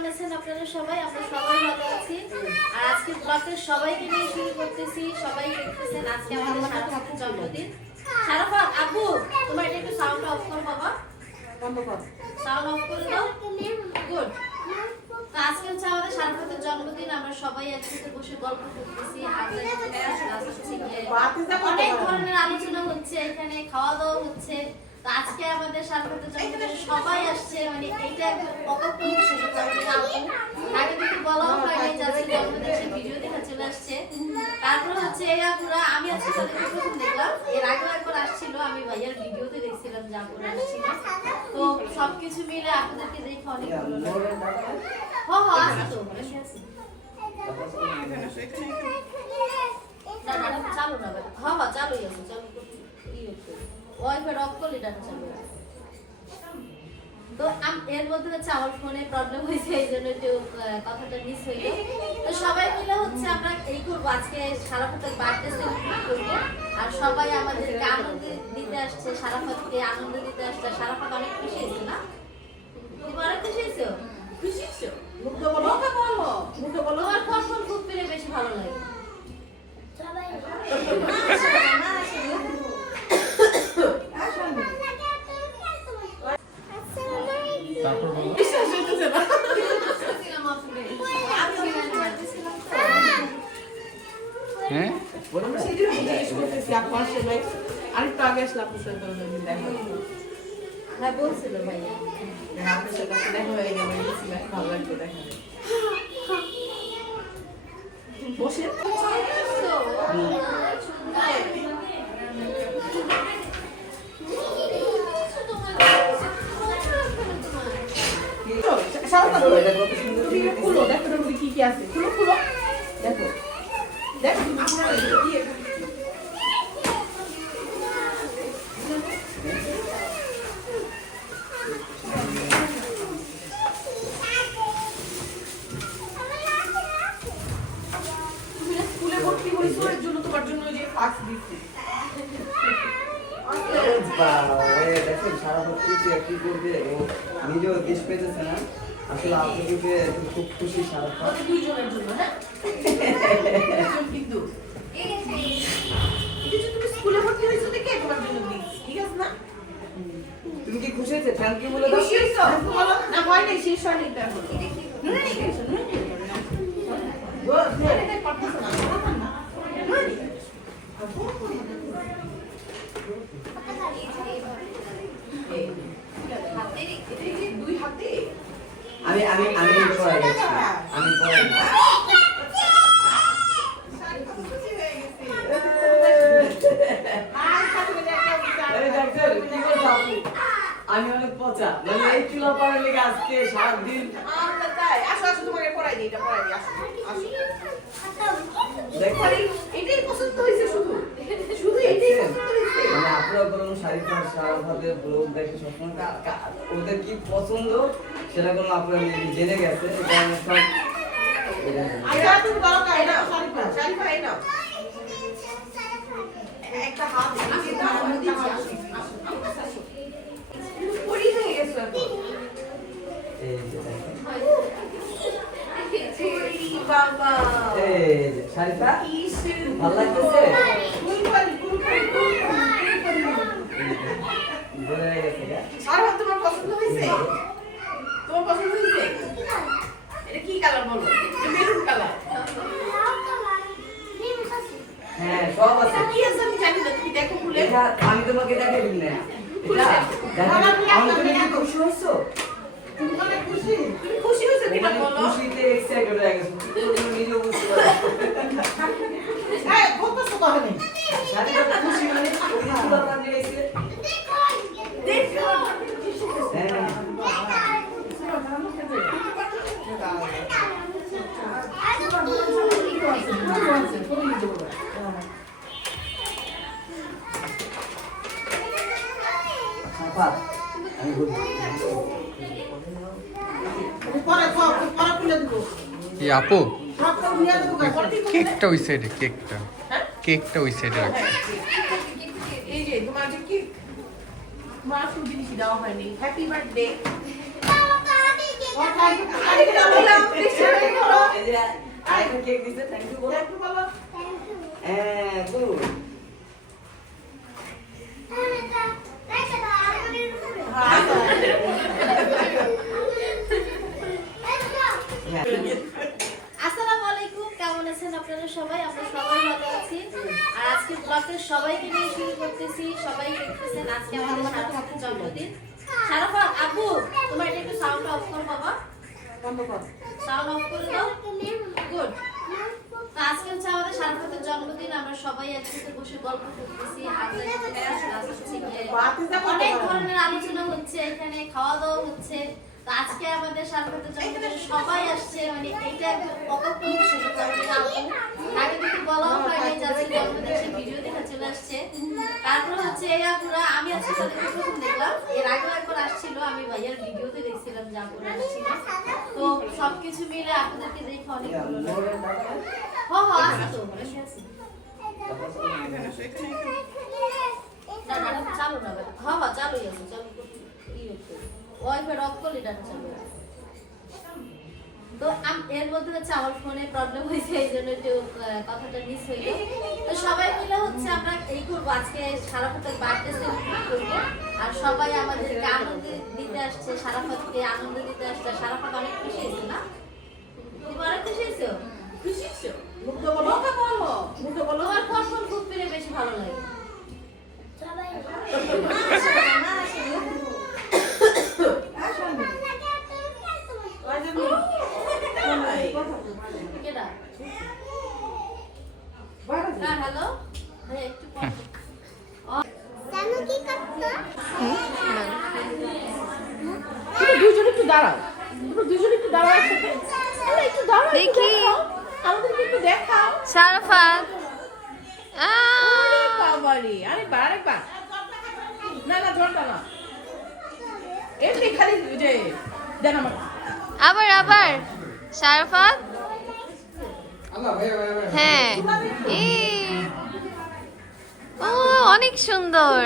কেমন আছেন আপনারা সবাই? আমরা সবাই ভালো আছি। আর আজকে ব্লগটা সবাইকে নিয়ে শুরু করতেছি। সবাই দেখতেছেন আজকে আমাদের শারাফাতের জন্মদিন। শারাফাত আপু, তোমার এটা একটু সাউন্ড অফ করো বাবা। বন্ধ কর। সাউন্ড অফ করে দাও। গুড। তো আজকে হচ্ছে আমাদের শারাফাতের জন্মদিন। আমরা সবাই একসাথে বসে গল্প করতেছি। অনেক ধরনের আলোচনা হচ্ছে, এখানে খাওয়া দাওয়া হচ্ছে। তো আজকে আমাদের শারাফাতের জন্মদিনে সবাই আসছে, মানে এইটা একদম অকল্পনীয় ছিল। আগে থেকে বলাও হয়নি যে আজকে জন্মদিনে সে ভিডিও দেখা চলে আসছে। তারপর হচ্ছে এই আপুরা, আমি আজকে তাদেরকে প্রথম দেখলাম, এর আগে একবার আসছিল, আমি ভাইয়ার ভিডিওতে দেখছিলাম যে আপুরা আসছিল। তো সবকিছু মিলে আপনাদেরকে দেখে অনেক ভালো লাগলো। আছে তো চালু না চালুই আছে, চালু ওয়াইফাই অফ করলে ডাটা চালু আছে। তো এর মধ্যে হচ্ছে আমার ফোনে প্রবলেম হয়েছে, এই জন্য একটু কথাটা মিস হইল। তো সবাই মিলে হচ্ছে আমরা এই করবো, আজকে শারাফাতের বার্থডে সেলিব্রেট করবো। আর সবাই আমাদেরকে আনন্দ দিতে আসছে, শারাফাতকে আনন্দ দিতে আসছে। শারাফাত অনেক খুশি হয়েছে না? তুমি অনেক খুশি হয়েছো? খুশি হয়েছো? মুখে বলো, মুখে বলো। তোমার কোন কোন খুব পেরে বেশি ভালো লাগে? আরেকটু আগে আসলে আপনার সাথে হ্যাঁ বলছিল ভাইয়া, আপনার সাথে দেখা হয়ে গেল, ভালো লাগতো দেখা। বসে খুলো, দেখো কি কি আছে, খুলো খুলো, দেখো দেখো স্কুলে ভর্তি হয়েছো, এর জন্য তোমার জন্য যে ফাঁস দিচ্ছি। দেখেন শারাফাত কি করবে, ও নিজেও দেশ পেতেছে না। আসলে আপনাকে খুব খুশি শারাফাত, দুইজনের জন্য। হ্যাঁ কিন্তু তুমি স্কুলে ভর্তি হয়েছো দেখে তোমার জন্য দিচ্ছি, ঠিক আছে না? তুমি কি খুশি হয়েছে? থ্যাংক ইউ বলে দাও। খুশি হয়েছো? বলো না, হয় নাই, শেষ হয়নি তো এখন। নুনে নিয়ে গেছো, নুনে নিয়ে গেছো। দুই হাতে আমি আমি আমি পড়াই যাচ্ছি, আমি পড়াই আমি অনেক পচা, মানে এই চুলা পড়ার লেগে আজকে 7 দিন। আসো আসো, তোমাকে পড়াই দিই, এটা পড়াই দিই, আসো আসো। দেখেন এটাই পছন্দ হয়েছে, শুধু শুধু এটাই পছন্দ হয়েছে। মানে আপনারা বলুন শারাফাতের ব্লগ দেখে সবসময় ওদের কি পছন্দ সেটা কোনো আপনারা জেনে গেছে। এটা আমি সব আচ্ছা তুমি বলো কাই না, শারিফা শারিফা এই নাও একটা হাত দিছি, দাও আমি দিচ্ছি। আসো আসো, পড়ি হয়ে গেছো এখন। এই যে দেখেন, বাবা এই যে শারিফা ভালো লাগতেছে, বলে গেছে গা। শারিফা তোমার পছন্দ হয়েছে? তোমার পছন্দ হয়েছে? এটা কি কালার বলো? Maroon colour. হ্যাঁ সব আছে। কি আছে আমি জানি না, তুমি দেখো খুলে। এটা আমি তোমাকে দেখাই দিই না, এটা আমি তুমি কি খুশি হইছো? তুমি অনেক খুশি? তুমি খুশি হয়েছে কিনা বলো? খুশিতে এক্সাইটেড হয়ে গেছো, তুমি নিজে বুঝতে পারছো। হ্যাঁ কত সুন্দর হবে। শারিফা খুশি মানে ওই যে চুলা বাজে গেছে। দেখো হ্যাঁ শারাফাত আমি বলি পরে পরে খুলে দেবো। কি আপু সবটা নিয়ে দেবো, কেকটা ওই সাইডে, কেকটা হ্যাঁ কেকটা ওই সাইডে রাখো। এই যে তোমার যে কি তোমার শুধু জিনিস দেওয়া হয়নি। Happy birthday. আরেকটা বললাম বৃষ্টি করো। এই যে আরেকটা কেক দিছে, থ্যাংক ইউ বলো। একটু বলো। হ্যাঁ, গুড। আসসালামু আলাইকুম, কেমন আছেন আপনারা সবাই? আমরা সবাই ভালো আছি। আর আজকে ব্লগটা সবাইকে নিয়ে শুরু করতেছি। সবাই দেখতেছেন আজকে আমাদের সারাফাতের জন্মদিন। সারাফাত আপু, তোমার এটা একটু সাউন্ড অফ করো বাবা। বন্ধ কর। সাউন্ড অফ করে দাও। গুড। তো আজকে হচ্ছে আমাদের সারাফাতের জন্মদিন। আমরা সবাই একসাথে বসে গল্প করতেছি, আড্ডা দিতেছি, অনেক ধরনের আলোচনা হচ্ছে, এখানে খাওয়া দাওয়া হচ্ছে। তো আজকে আমাদের সারাফাতের জন্মদিনে সবাই আসছে, মানে এটা একদম অকল্পনীয় ছিল। আগে থেকে বলাও হয়নি যে আজকে জন্মদিন, সে ভিডিও দেখা চলে আসছে। তারপর হচ্ছে এই আপুরা, আমি আজকে তাদেরকে প্রথম দেখলাম, এর আগেও একবার আসছিল, আমি ভাইয়ার ভিডিওতে দেখছিলাম যে আপুরা আসছিল। তো সবকিছু মিলে আপনাদেরকে দেখে অনেক ভালো লাগলো। আছে তো, বেশি আছে। না না না, চালু না বেটা। চালুই আছে, চালু করতে ওয়াইফাই অফ করলে ডাটা চালু আছে। তো এর মধ্যে হচ্ছে আমার ফোনে প্রবলেম হয়েছে, এই জন্য একটু কথাটা মিস হইল। তো সবাই মিলে হচ্ছে আমরা এই করবো, আজকে সারাফাতের বার্থডে সেলিব্রেট করবো। আর সবাই আমাদেরকে আনন্দ দিতে আসছে, সারাফাতকে আনন্দ দিতে আসছে। সারাফাত অনেক খুশি হয়েছে না? তুমি অনেক খুশি হয়েছো? খুশি হয়েছো? মুখে বলো। মুখে বলো। তোমার কোন কোন খুব পেলে বেশি ভালো লাগে? কেডা? হ্যাঁ, হ্যালো। হ্যাঁ, একটু কম। তুমি দুইজন একটু দাঁড়াও। তুমি দুইজন একটু দাঁড়াও একসাথে। আরে একটু দাঁড়াও। দেখি। আমাদেরকে একটু দেখাও। সারাফাত ওরে বাবারে, আরে বারে বা। না না ধরটা না। এমনি খালি যে দেন আমার। আবার সারাফাত হ্যাঁ ও অনেক সুন্দর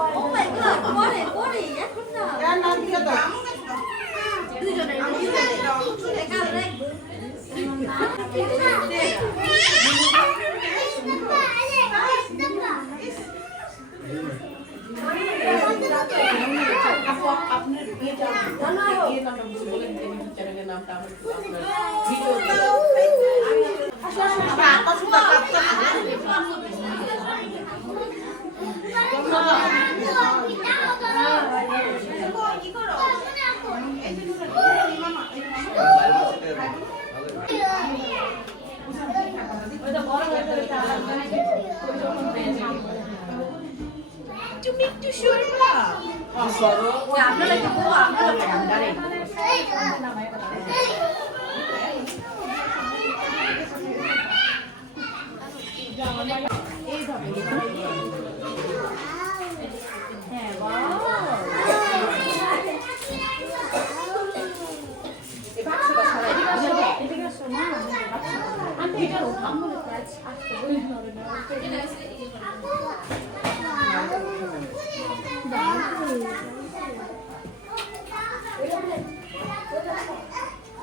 Oh my God, পরে, এখন না। দুজনে। একা রাখবো। আপনার ইয়েটা বলেন চ্যানেলের নামটা আমার আপনার ভিডিও তুমি একটু সরবা আপনারা কি বউ আপনারা দাঁড়াই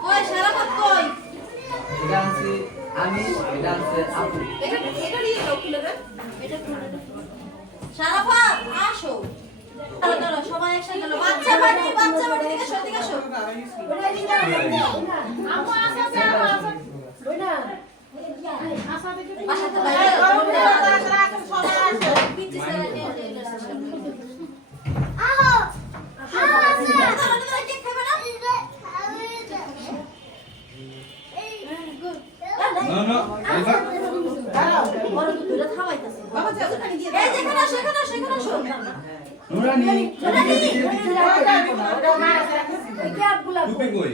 ওই সারাফাত কই? এটা আনছি আমি, এটা আনছে আপু। এটা নিয়ে যাও খুলে দেন এটা খুলে দে। সারাফাত আসো। দাঁড়াও, সবাই একসাথে গেল। বাচ্চা বাড়ি দিকে আসো, দিকে আসো। বাসাতে বাইরে পিচ্চি সারা নিয়ে আসো। কেক খাবে না? No, বড় দুধটা খাওয়াইতাছে। বাবা যাও ওখানে গিয়ে এই যে এখানে আসো, এখানে আসো। Nurani, ক্যাপগুলা tupi koi.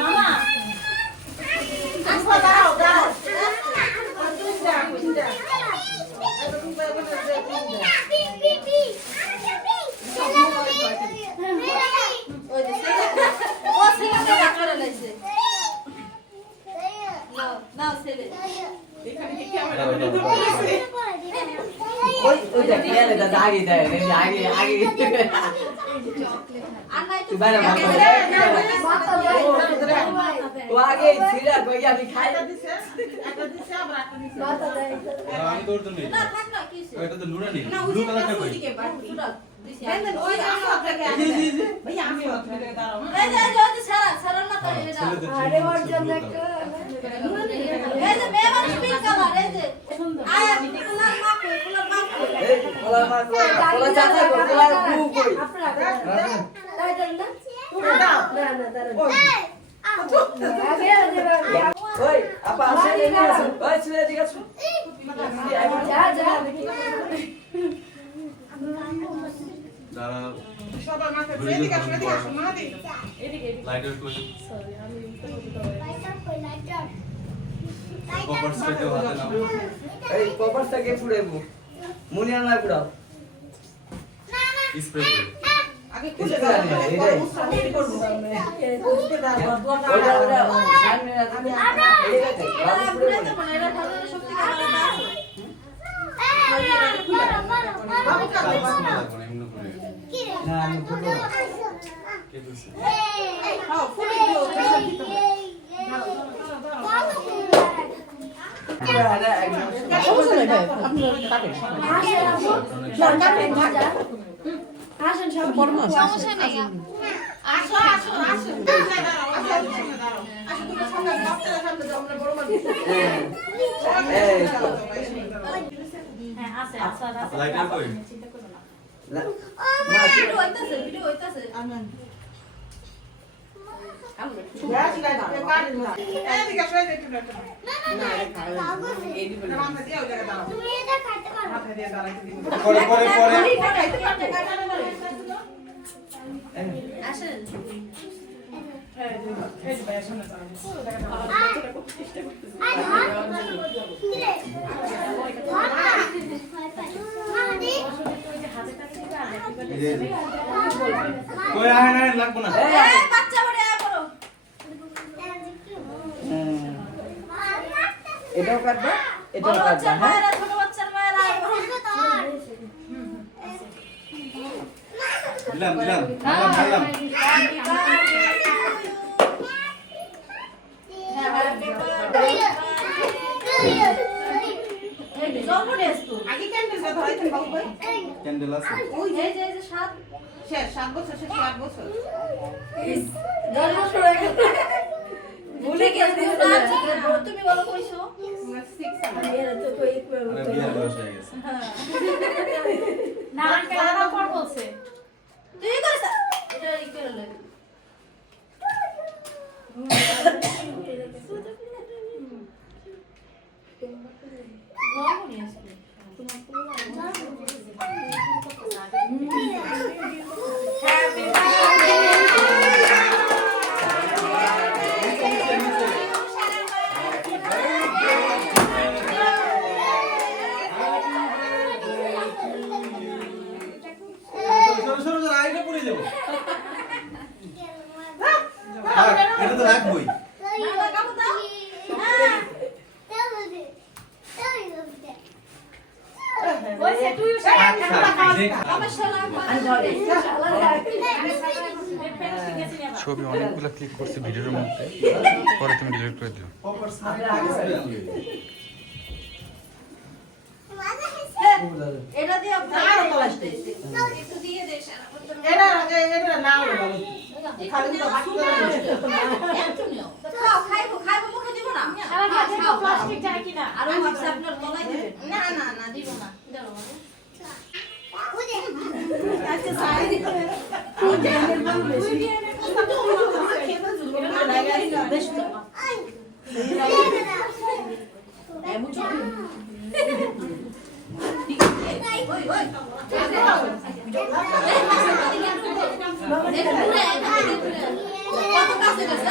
মামা ওই যে ও ছেলে করে লাইছে। নাও ছেলে। এখানে কি ক্যামেরা Dapat, dapat. ওই ওই দেখ, খেয়ালে দাদা আগে দেয় আগে আগে আর নাই তো তুই বাইরে ও আগে ছিল কই আমি খাই আমি তো ওর তো নেই না থাক না কি হইছে এটা তো নুরানি ব্লু কালারটা কই দিছি ভাইয়া আমি দাঁড়াও এই যে সারা না তো এটা আরে ওর জন্য এই যে মেয়ে মানুষ পিঙ্ক কালার এই যে আয়া কুলার মাক এই কোলা মা কোলা চাচা কোলা ব্লু কই ওই আপা আসে ওই ছেলে দিকে আসো যারা সবার মাথা এদিকে আসো এদিকে আসো মাদি লাইটার কই কভার সেটে হাতে নাও এই কভারটাকে পুড়াইবো মুনিয়া না পুড়াও স্প্রে কই আগে খুলে দাও এটাই করব ওটা সামনে না তুমি এই গেছে বাবু পুড়ে তো মানে এটা ঠান্ডা শক্তি কালার আছে বাবু কাঁদে কাজ না লাগবে এমন করে না আমি পুড়ে কে দিছে হ্যাঁ ফুলে দিও পুড়ে একদম সমস্যা নেই ভাই আপনি কাটেন না কাটেন ঢাকা আসেন সব সমস্যা নেই আসো আসো আসো দাঁড়াও আসো দাঁড়াও আসো তুমি সামনে বাচ্চারা সামনে যাও আমরা বড় মানুষ এই হ্যাঁ আছে লাইটার কই মা ভিডিও হইতাছে গ্যাস লাইট কাটেন না এদিকে আসো এদিকে না মাথা দিয়ে ওই জায়গায় দাঁড়াও মাথা দিয়ে দাঁড়াইতে দিন পরে আসেন এই যে ভাই সামনে দাঁড়াও কই আয় না লাগবে না এই বাচ্চা বড় আয় করো এটাও কাটবা এটাও বড় কাটবা বাচ্চার হ্যাঁ মায়েরা ছোট বাচ্চার মায়েরা দিলাম আগে ক্যান্ডেল ধরাইতেন বাবু ভাই ক্যান্ডেল আছে ওই এই যে সাত শেষ 7 বছর শেষ 8 বছর জন্ম শুরু হয়ে গেল ভুলে গেছি তুমি বলো কইছো 6 আরে বিয়ার বয়স হয়ে গেছে না কেন পর বলছে তুই করিস এটা ই করে লে সরো আইটা পড়ে যাবো এটা তো রাখবই ছবি অনেকগুলো ক্লিক করছি ভিডিওর মধ্যে পরে তুমি ডিলিট করে দিও এটা দিয়ে আরো তলাইতে একটু দিয়ে দে সারা এটা না হলো খালি তো বাকি খাইবো মুখে দিব না প্লাস্টিক যায় কিনা আর ওই ভাবছে আপনার তলাই দিবেন না দিব না দাও আচ্ছা সাই কত কাছে গেছে